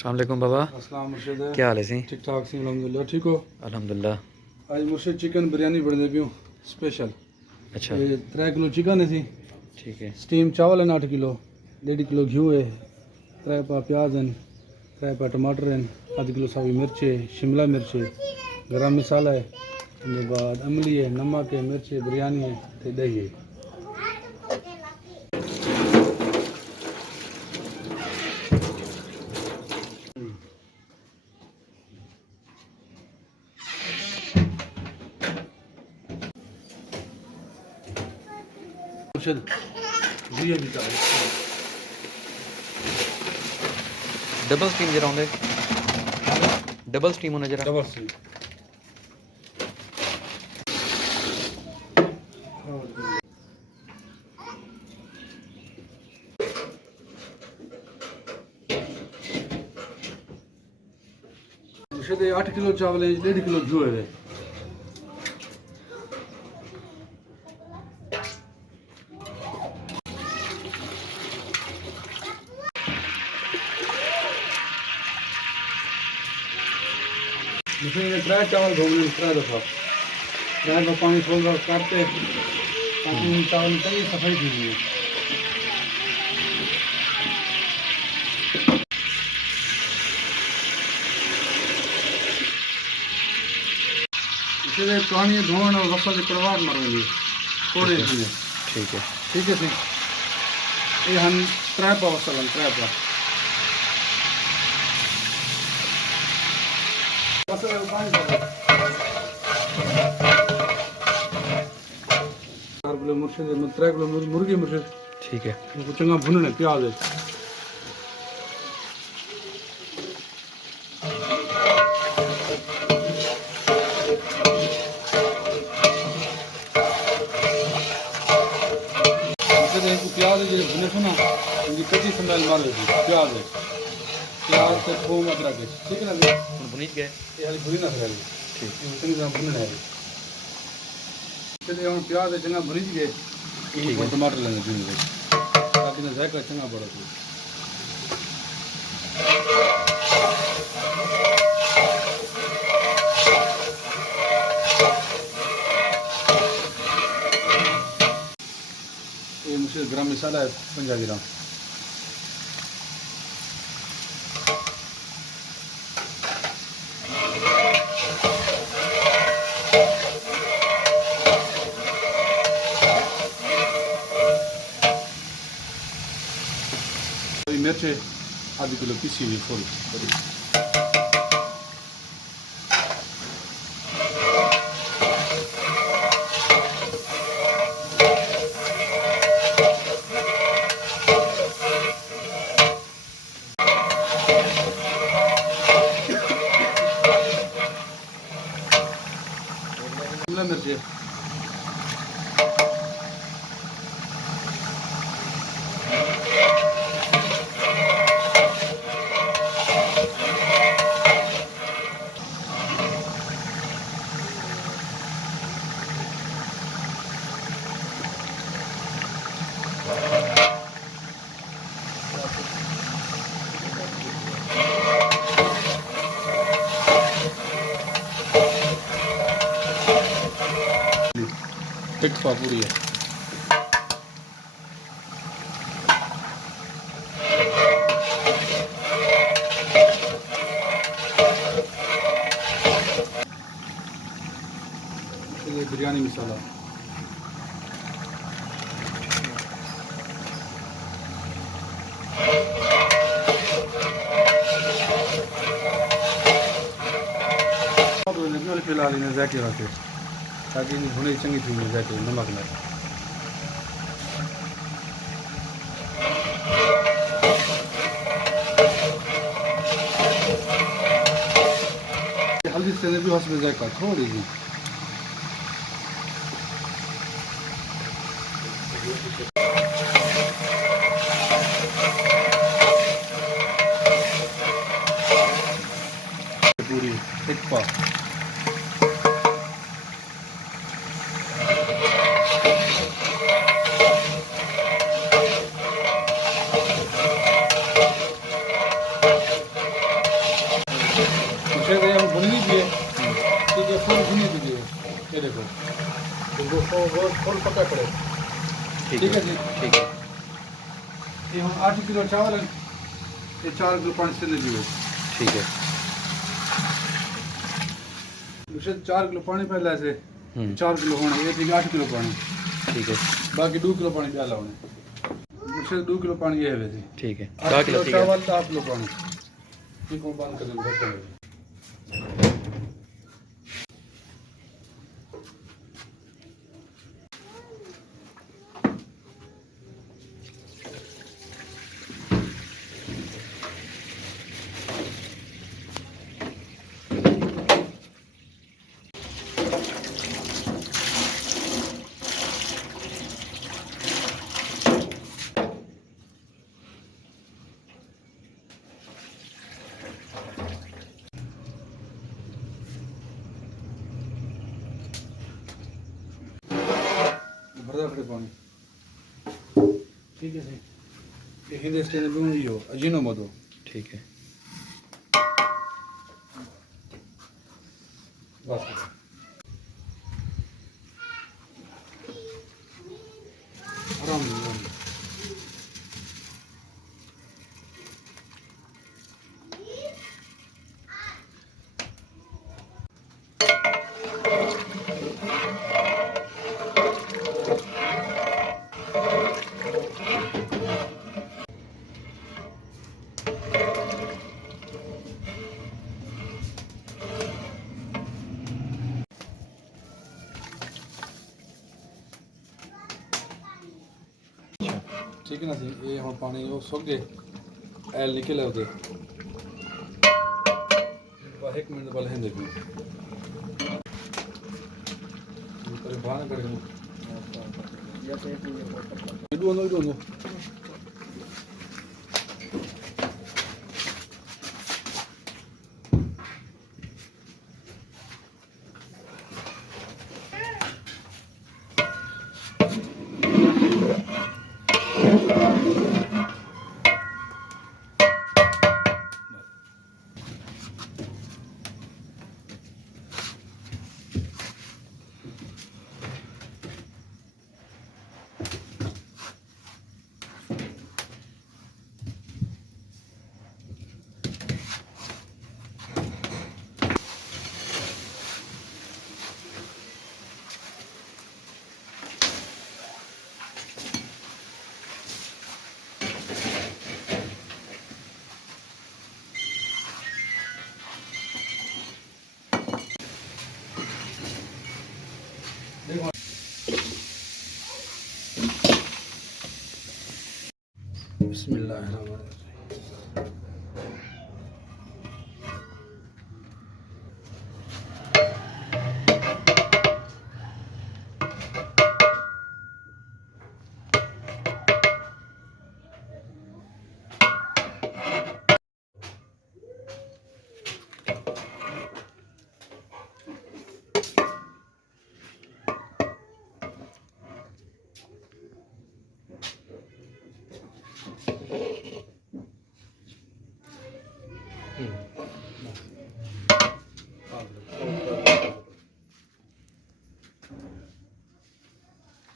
अस्सलाम वालेकुम बाबा। अस्सलाम मुर्शिद। क्या हाल है सी? ठीक ठाक सी अल्हम्दुलिल्लाह। ठीक हो? अल्हम्दुलिल्लाह। आज मुर्शिद चिकन बिरयानी बना पियो स्पेशल। अच्छा ये 3 किलो चिकन है सी, ठीक है। स्टीम चावल है 8 किलो, 1.5 किलो घी है, 3 पा प्याज हैं, 3 पा टमाटर हैं, आधी किलो सावी मिर्च है, शिमला मिर्च है, गरम मसाला है, उसके बाद अमली है, नमक है, मिर्च है, बिरयानी है, ते दही है। मुर्शिद घी है भी चावल डबल स्टीम जरा होंगे, डबल स्टीम होने जरा। डबल सी मुर्शिद 8 किलो चावल है, 1.5 किलो घी है। मुझे 3 चावल धोने 3 दफ़ा, 3 दफ़ा पानी थोड़ा करते ताकि चावल की सफाई की हुई। इसे पानी धोने और वसल की कड़वाहट मारेंगे थोड़े इसमें। ठीक है ठीक है ठीक। ये हम 3 पा वसल 3 पा वसल पानी डालो। 4 किलो मुर्शिद 3 किलो मुर्गी मुर्शिद ठीक है। इनको चंगा भुनना है प्याज है। इनको प्याज जो भुने से ना इनकी कच्ची स्मेल मार देती है। प्याज है, प्याज से थोम अदरक है, ठीक है ना। भुनी गए। ये हाली भुनी ना करें, ठीक। चंगी तरह भुनना है। चलिए हम प्याज है चंगा भुनी गए, ठीक है। टमाटर लेंगे भुन गए ताकि ना जायका चंगा बढ़े। ये मुझे गरम मसाला है 50 ग्राम। मिर्च है आधी किलो पीसी हुई फुल। शिमला मिर्च है, एक पापूरी है। ये बिरयानी मसाला, फिलहाल इन्हें जाके रखे ताकि भुने चंगी थी मिल जाए नमक में। हल्दी से भी हंस जाएगा थोड़ी सी। पूरी एक पा गोश्त फुल पका पड़े। ठीक है जी, ठीक है। ये हम 8 किलो चावल है, ये 4 किलो पानी से ले लीजिए। ठीक है। मुझे 4 किलो पानी पहले से 4 किलो होना, ये थी 8 किलो पानी। ठीक है। बाकी 2 किलो पानी डाला होने। मुझे 2 किलो पानी ये है वैसे। ठीक है। 8 किलो चावल 10 किलो पानी। ठीक है, बंद कर देंगे। भरदा खड़े पानी। ठीक है सही। ये हिंदे स्टेन में भी हो अजीनो मत हो। ठीक है। बस आराम से ठीक है ना जी। ये हम पानी वो सूख गए, एल निकले होते 1 मिनट वाले हैं देखो पर बाहर कर दूं इडो बिस्मिल्लाहिर्रहमानिर्रहीम।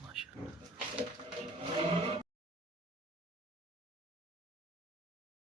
माशाल्लाह।